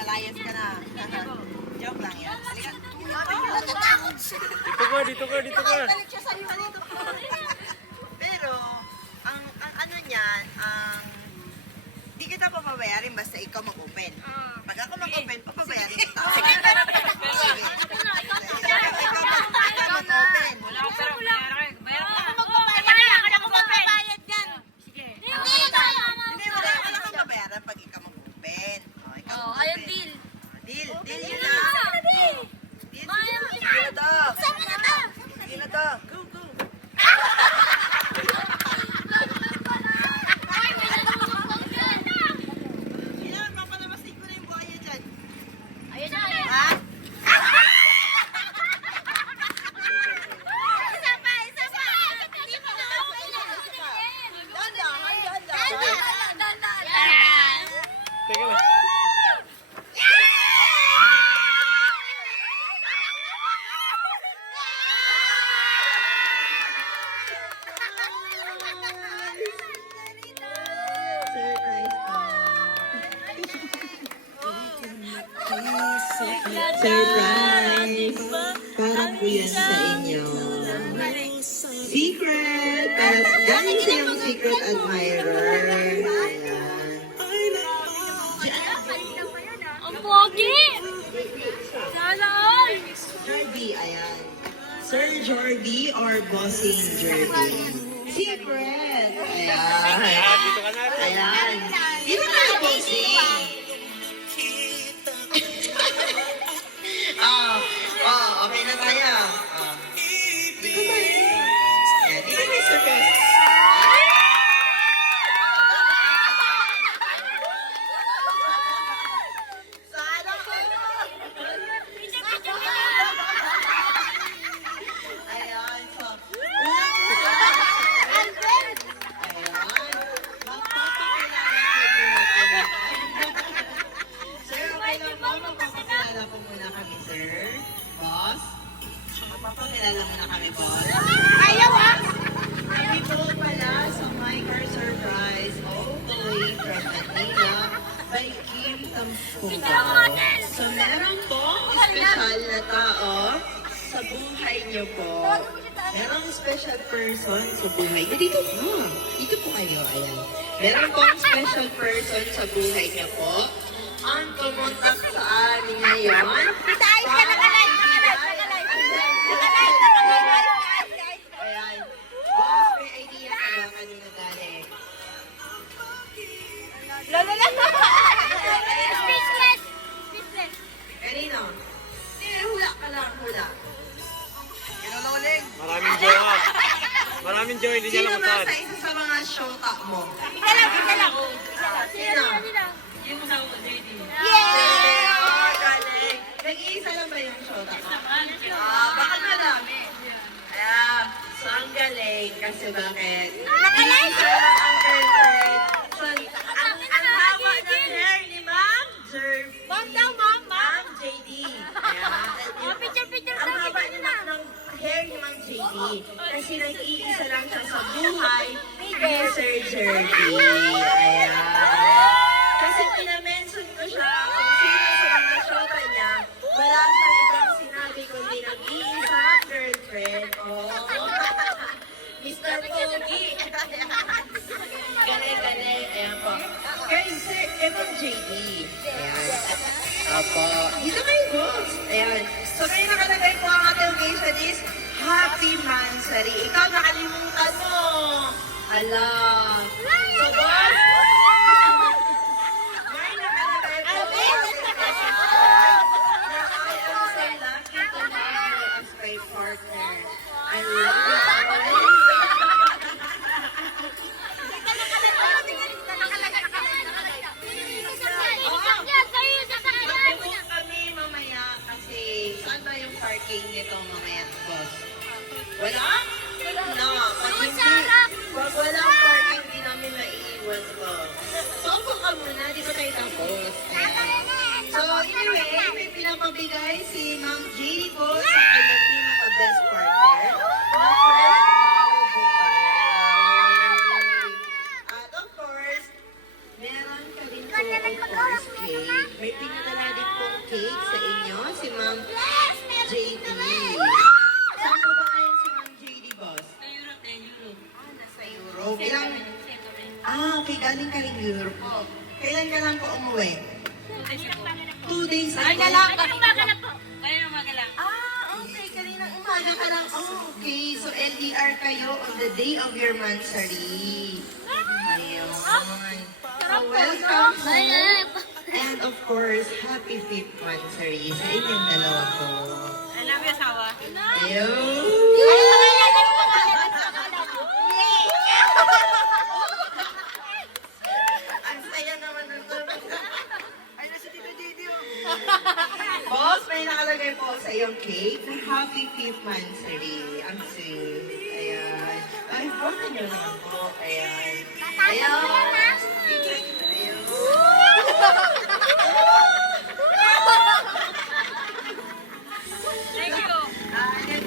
Lalayas ka na. Joke lang yan. Dito ka. Balik siya sa'yo. Pero, ang ano niyan, di kita papabayarin basta ikaw mag-open. Pag ako mag-open, papabayarin kita. Sige. Ikaw mag-open. Hindi, wala kang babayaran pag ikaw mag-open. Ayun, deal. Deal yun lang. Deal. Sige na to. Go. Yan, papalamasig ko na yung buhaya dyan. Ayun na. Ha? Isa pa. Hindi mo na ako Dahan. Teka lang. Surprise! Parang po yan sa inyo. Secret! Galing siyang secret admirer. Ayan. Ang pogi! Sana all! Jordy, ayan. Sir Jordy or Bossing Jordy? Secret! Ayan. Dito ka na rin. Ayan. Dito na yung Bossing. Okay na tayo. Dito tayo. Ayan, dito may surprise. Sana ko. Ayan, so. Sir, okay lang po. Magpapakilala po muna kami, sir. Boss? Magpapakilala muna kami, boss. Ayaw ah! Kami po pala sa My Car Surprise all the way from Manila by Kim Tampuga. So meron po special na tao sa buhay niyo po. Merong special person sa buhay niyo. Dito po. Dito po kayo. Ayan. Meron pong special person sa buhay niyo po. Ang pumunta sa amin ngayon. Tayo ka nakalive! Ayan. Boss, may idea ka ba kanina galing? Lolo lang! Speechless! Kanino? Hula ka lang, hula. Kinululing. Maraming joy, hindi niya Sino ba nakutan. sa isa sa mga shota mo? Isa lang! Sino? Yeah! Oh, galing. Nag-iisa lang ba yung shota mo? Baka marami. Ayan. So, ang galing. Kasi bakit? Nag-iisa lang ang girlfriend. So, ang haba ng hair ni Ma'am Jerv. Ma'am daw, ma'am! Ma'am JD. Ayan. Picture Ang haba ng hair ni Ma'am JD. Kasi nag-iisa lang siya sa buhay ni Sir Jerdy. Ayan. Kasi pinamention ko siya kung sino sa mga shota niya. Wala siyang ibang sinabi kundi nag-iisa girlfriend. Oh. Mr. Pogi. Galing. Ayan po. Kay Sir Evan JD. Ayan. Apo. Dito kayo, boss. Ayan. So, kayo nakalagay po ang ating occasion is Happy Mansari. Ikaw nakalimutan mo. Hala. So, boss. May nakalagay po. Nakakatawa sa lucky to have you as my partner. I love you. Mag-book kami mamaya kasi saan ba yung parking nito mamaya, boss? Wala? No. Pag walang parking, di namin maiiwan ko. So, upo ka muna. Di ba tayo tapos? So, anyway, may pinapabigay si Ma'am J. po sa kanyang pinaka-best partner na first power bouquet. At of course, meron ka rin po, of course, cake. May pinadala galing ka rin Europe po. Kailan ka lang po umuwi? 2 days Ay, ago. na lang. Kanina umaga lang po. Kanina umaga lang. Okay. Kaninang umaga ka lang. Oh, okay. So, LDR kayo on the day of your mansari. Ayun. So, welcome home. And of course, happy 5th mansari sa inyong dalawa po. I love you, asawa. Ayun. Ang saya naman ng ay, nasa Tito JD oh. Boss, may nakalagay po sa iyong cake. Happy 5th mansari. Ang sweet. Ayan. Ay, photo nyo naman po. Ayan. Ayan. Ayan. Thank you. Ayan.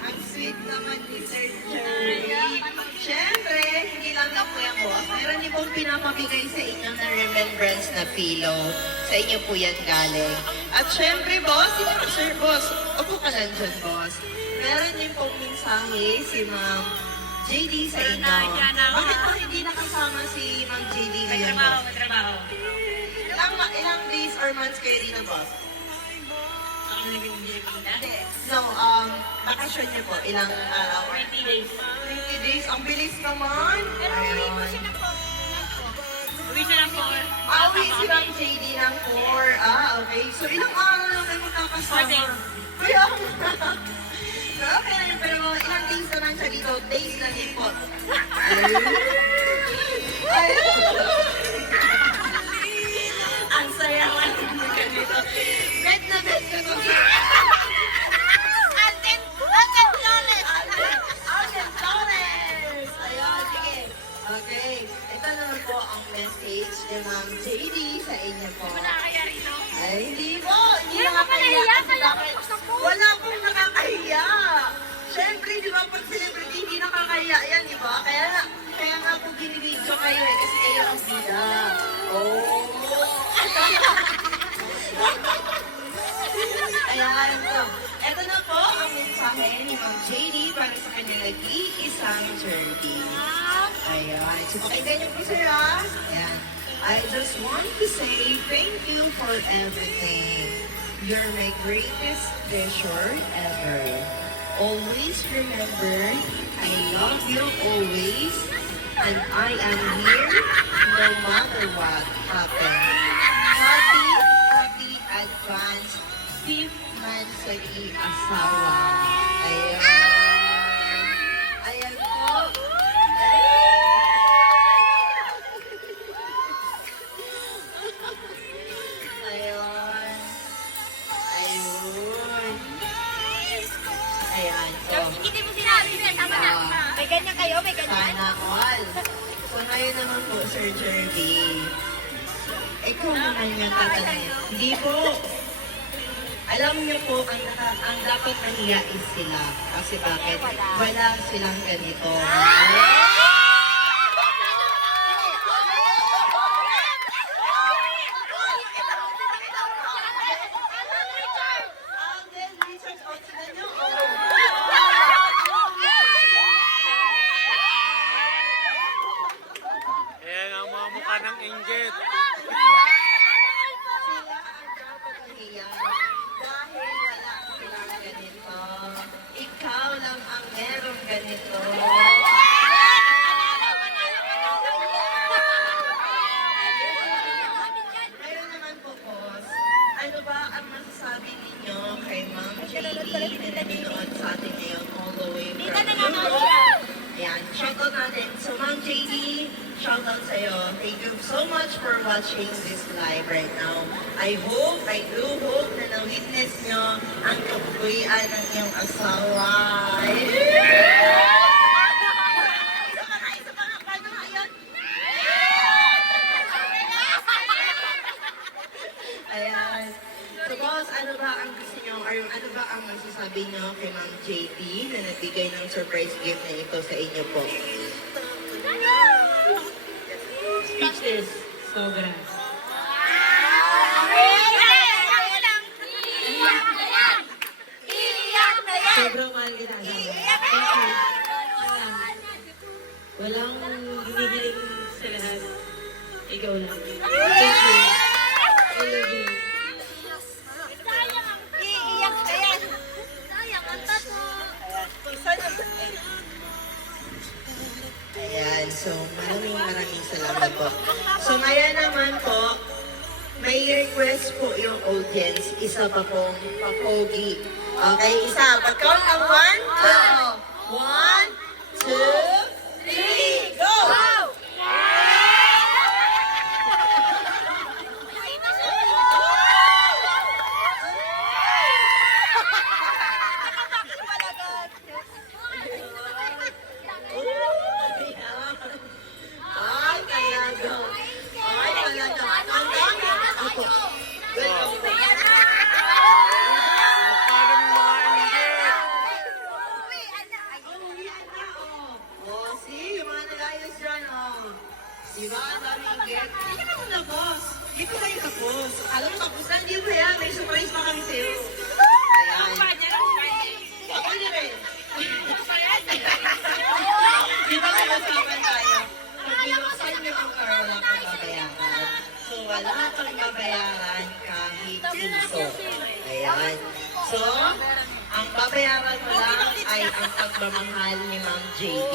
Ang sweet naman ni Sir Jerry. Siyempre, hindi lang na po yan, boss. Meron din pong pinapabigay sa inyo na remembrance na pillow. Sa inyo po yan galing. At siyempre, boss, dito ka, sir, boss. Opo ka lang dyan, boss. Meron din pong mensahe si Ma'am JD sa inyo. Bakit po hindi nakasama si Ma'am JD May ngayon, trabaho, boss? may trabaho. Ilang days or months kayo dito, boss? Ako na Hindi. No, bakasyon niyo po. Ilang araw? 20 days. 20 days. Ang bilis naman. Ayun. Uwi siya ng 4. Awi silang JD ng 4. Okay. So, ilang araw lang kayo magkakasama? 4 days. Kaya, okay na yun. Pero ilang days na lang siya dito? Days na din po. Ay. Ang saya naman ng ganito. Bet na bet ko to. Alden Flores! Alden Flores! Ayun, sige. Okay. Ito naman po ang message ni Ma'am JD sa inyo po. Wala kaya rito. Ay, hindi po. Hindi Hindi nakakahiya. nakakahiya, Kasi kaya bakit? gusto ko. Wala pong nakakahiya. Siyempre, di ba, pag celebrity, hindi nakakahiya yan, di ba? Kaya nga po binibidyo kayo eh, kasi kayo ang bida. Oh. Ayan po. Ito na po ang mensahe ni Ma'am JD para sa kanya nag-iisang journey. Ayan. So, pakinggan niyo po sir ha. Ayan. I just want to say thank you for everything. You're my greatest treasure ever. Always remember, I love you always, and I am here no matter what happens. Happy advance 5th mansari asawa. Ayan. Ayan po. Ayun. Ayun. Ayan. So, Hindi mo sinabi na. Tama na. May ganyan kayo? May ganyan? sana all. So, ngayon naman po, Sir Jervy. Ikaw naman yung tatanungin. Hindi po. Alam niyo po, ang dapat nahiya is sila. Kasi bakit? Wala silang ganito. Alden Richards, o, tignan niyo, Ayan ang mga mukha ng inggit. Sila ang dapat nahiya. Dahil wala silang ganito. Ikaw lang ang merong ganito. Ngayon naman po, boss, ano ba ang masasabi ninyo kay Ma'am JD na nanonood sa atin ngayon all the way from Europe? Ayan, shoutout natin. So, Ma'am JD, shoutout sa'yo. Thank you so much for watching this live right now. I do hope na na-witness nyo ang kabuhian ng iyong asawa. Isa pa nga, paano nga yun? Ayan. So, boss, ano ba ang gusto nyo, or ano ba ang masasabi nyo kay Ma'am JD na nagbigay ng surprise gift na ito sa inyo po? Speechless. Sobra. Sobrang mahal kita. Thank you. Walang binibiling sa lahat. Ikaw lang. Thank you. I love you. Iiyak ka yan. Sayang, ang tato. Ayan, so maraming salamat po. So ngayon naman po, may request po yung audience, isa pa pong papogi. Okay, isa. Pag-count ng 1, 2. 1, 2, 3, go! Ay, talaga. Ay, talaga. Ang dami. Ako. Welcome po. Mukha ng mga inggit. Oh, see, yung mga nag-ayos dyan, oh. Diba, ang daming get. Hindi ka naman tapos. Hindi ko kayo tapos. Alam mo, tapos na, hindi mo yan. May surprise pa kami sa'yo. Ayan. Ako din rin. Di ba nag-usapan tayo? Pag binuksan niyo po para wala kang babayaran. So, wala kang babayaran kahit piso. Ayan. So, ang babayaran mo lang ay ang pagmamahal ni Ma'am JD.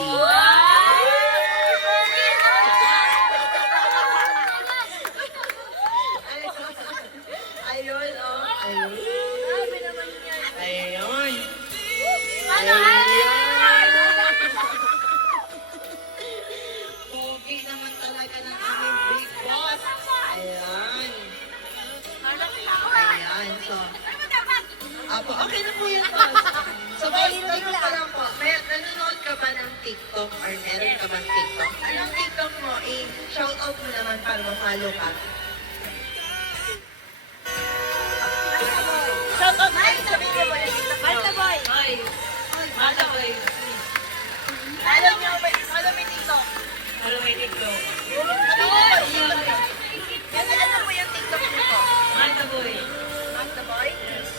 Ayun, oh. Ayun. Ayun. Pogi naman talaga ng aming big boss. Ayan. Ayan, so. Apo, okay na po yun, boss. So, boss, tanong ko lang po. Nanonood ka ba ng TikTok or meron ka bang TikTok? Anong TikTok mo? I-shoutout mo naman para ma-follow ka. Shoutout na sa video mo. Malta boy. Hi. Mata boy. Alam niyo ba? Alam mo yung TikTok? Hello, my TikTok. Ano po yung TikTok niyo po? Mata boy. Malta boy?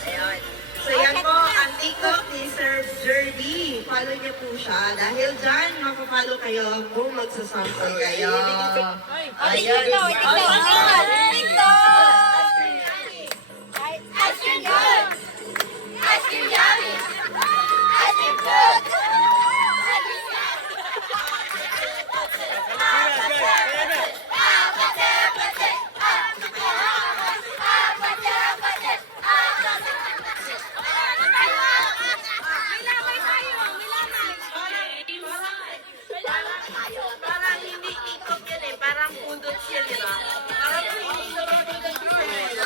Ayan. So yan po, ang TikTok ni Sir Jerby. Follow niyo po siya. Dahil dyan, mapafollow kayo kung magsasample kayo. Ayan. Parang hindi TikTok yan eh. Parang pudots yan, di ba? Parang pudots sa mga pudots yan. Ayan.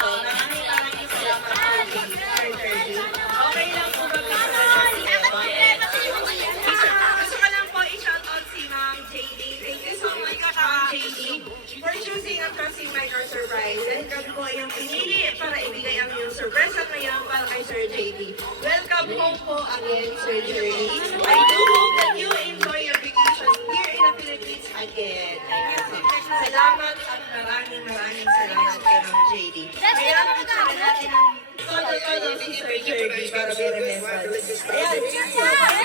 So, maraming salamat po, Sir Jerby. Okay lang po ba gusto ko lang po i-shoutout si Ma'am JD. Thank you so much, Ma'am JD, for choosing ang Trusting Micro Surprise. And kami po yung pinili para ibigay ang iyong surprise at ngayon para kay Sir JD. Welcome home po again, Sir JD. I do hope that you enjoy your vacation here in the Philippines again. Salamat at maraming salamat kay Ma'am JD. Kaya natin natin ang todo si Sir JD para may remembrance. Ayan.